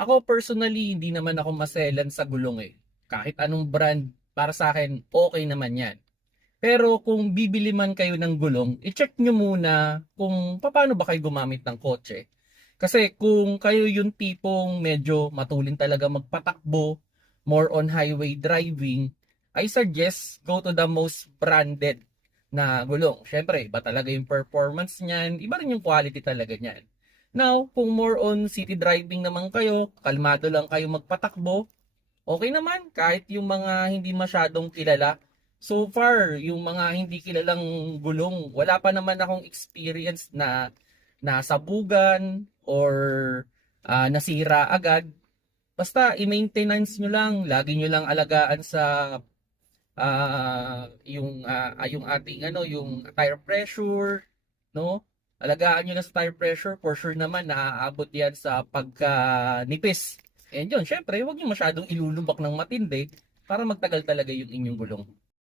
Ako personally, hindi naman ako maselan sa gulong eh. Kahit anong brand, para sa akin, okay naman yan. Pero kung bibili man kayo ng gulong, i-check nyo muna kung paano ba kayo gumamit ng kotse. Kasi kung kayo yung tipong medyo matulin talaga magpatakbo, more on highway driving, I suggest go to the most branded na gulong. Syempre, iba talaga yung performance niyan, iba rin yung quality talaga niyan. Now, kung more on city driving naman kayo, kalmado lang kayo magpatakbo, okay naman kahit yung mga hindi masyadong kilala. So far, yung mga hindi kilalang gulong, wala pa naman akong experience na nasabugan or nasira agad. Basta i-maintenance nyo lang, lagi nyo lang alagaan sa yung ating yung tire pressure, no? Alagaan nyo lang sa tire pressure, for sure naman naaabot yan sa pagka-nipis. And yun, syempre, huwag nyo masyadong ilulubak ng matindi para magtagal talaga yung inyong gulong.